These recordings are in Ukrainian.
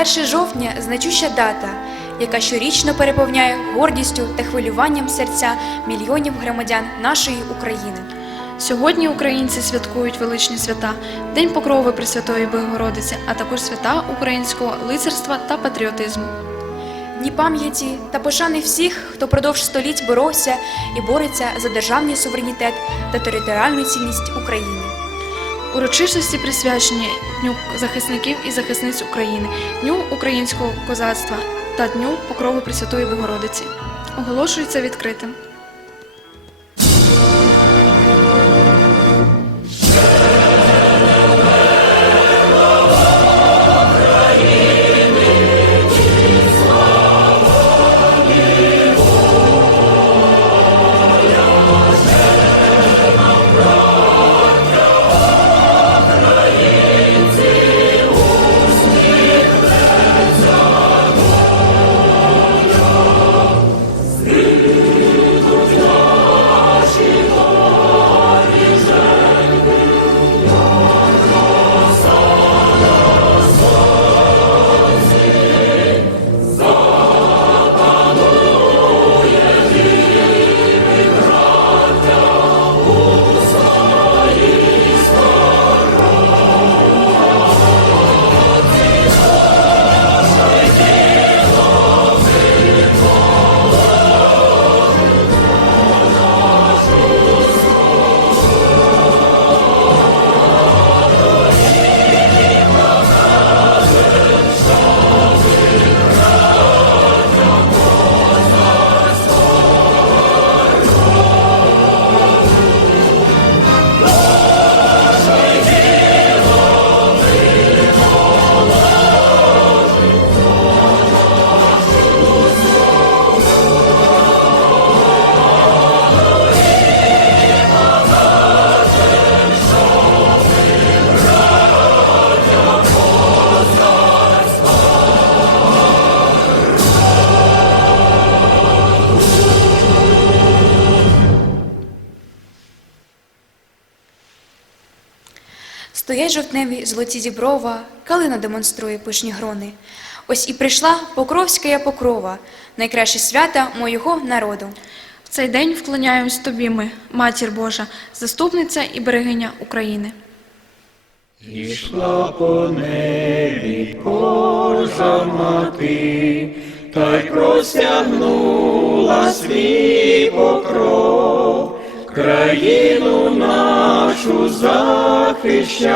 1 жовтня значуща дата, яка щорічно переповняє гордістю та хвилюванням серця мільйонів громадян нашої України. Сьогодні українці святкують величні свята День Покрови Пресвятої Богородиці, а також свята українського лицарства та патріотизму. Дні пам'яті та пошани всіх, хто впродовж століть боровся і бореться за державний суверенітет та територіальну цінність України. Урочистості присвячені Дню захисників і захисниць України, Дню українського козацтва та Дню Покрову Пресвятої Богородиці. Оголошується відкритим. Жовтневі золоті діброва, калина демонструє пишні грони. Ось і прийшла Покровська я покрова, найкраще свята моєго народу. В цей день вклоняємось тобі ми, Матір Божа, заступниця і берегиня України. Ішла по небі Божа мати, та й простягнула свій покров, країну нашу захищати,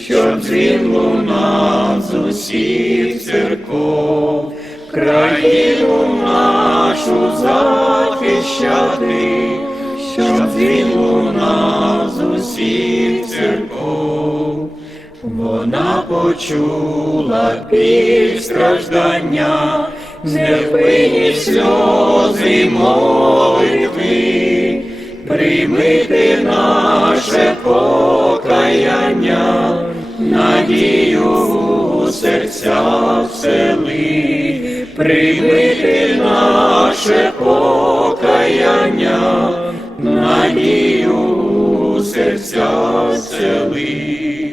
щоб дзвін лунав з усіх церков, країну нашу захищати, щоб дзвін лунав з усіх церков. Вона почула біль страждання, невинні сльози й молитви, приймити наше покаяння, надію у серця всели, приймити наше покаяння, надію у серця всели.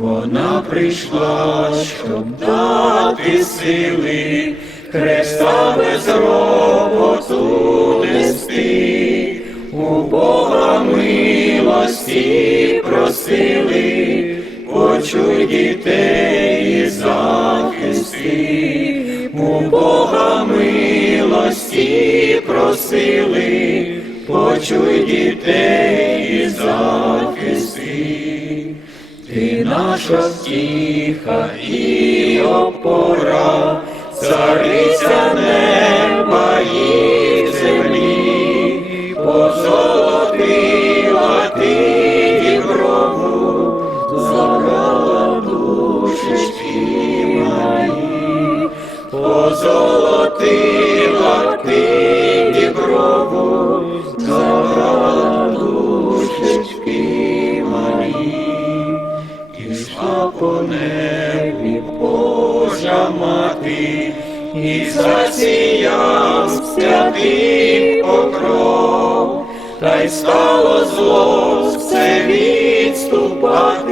Вона прийшла, щоб дати сили, Христа без роботу нести, Бога милості просили, почуй дітей і захисти, у Бога милості просили, почуй дітей захисти. Ти наша втіха і опора, цариця неба і землі, позолотила ти діброву, забрала душечки мої, позолотила ти діброву, забрала душечки мої. Ішла по небі Божа мати, і засіяв та й стало зло все відступати,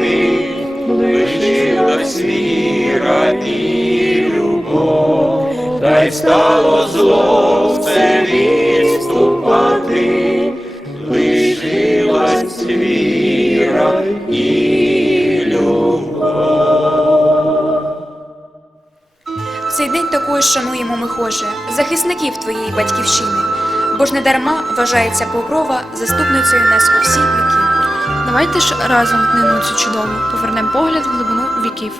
лишилась віра і любов, та й стало зло все відступати, лишилась віра і любов. В цей день також шануємо ми, Хоже, захисників твоєї батьківщини, бо ж не дарма вважається Покрова заступницею нас у всі віки. Давайте ж разом днину цю чудову повернемо погляд в глибину віків.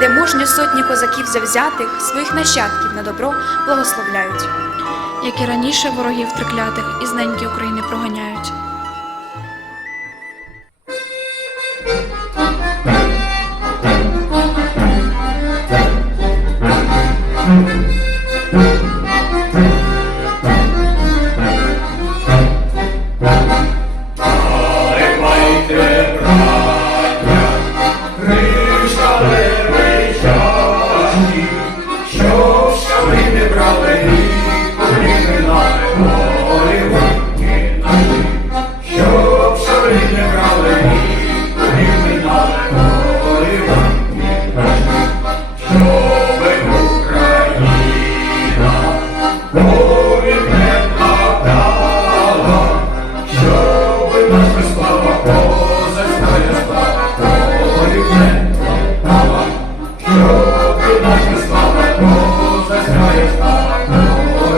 де мужні сотні козаків завзятих своїх нащадків на добро благословляють. як і раніше ворогів триклятих із неньки України проганяють.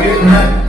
good night.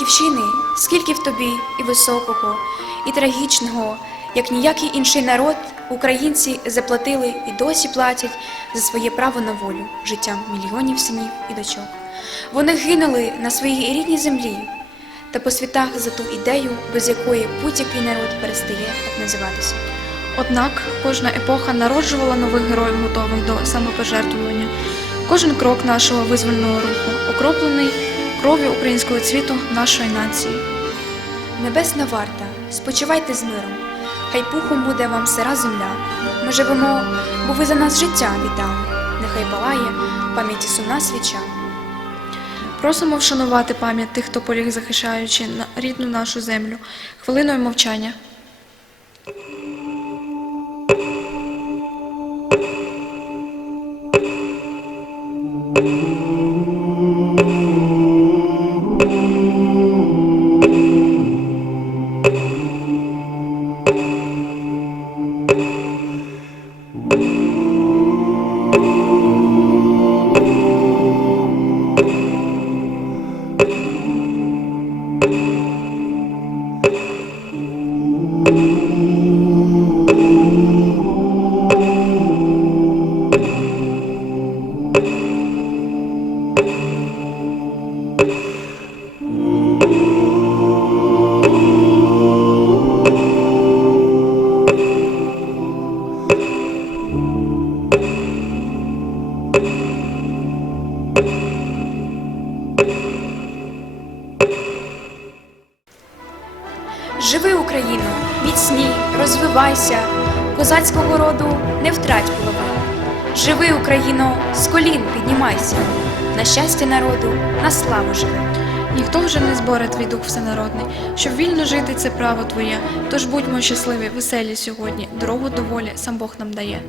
Батьківщини, скільки в тобі і високого, і трагічного, як ніякий інший народ, українці заплатили і досі платять за своє право на волю життям мільйонів синів і дочок. Вони гинули на своїй рідній землі та по світах за ту ідею, без якої будь-який народ перестає так називатися. Однак кожна епоха народжувала нових героїв, готових до самопожертвування. Кожен крок нашого визвольного руху окроплений кров'ю українського цвіту нашої нації. Небесна варта, спочивайте з миром, хай пухом буде вам сира земля. Ми живемо, бо ви за нас життя віддали. Нехай палає пам'яті сумна свіча. Просимо вшанувати пам'ять тих, хто поліг, захищаючи рідну нашу землю. Хвилиною мовчання. Живи козацького не втрать голови. Живи Україно, з колін піднімайся, на щастя народу, на славу живи. Ніхто вже не зборе твій дух всенародний, щоб вільно жити це право твоє. Тож будьмо щасливі, веселі сьогодні. Дорогу до волі сам Бог нам дає.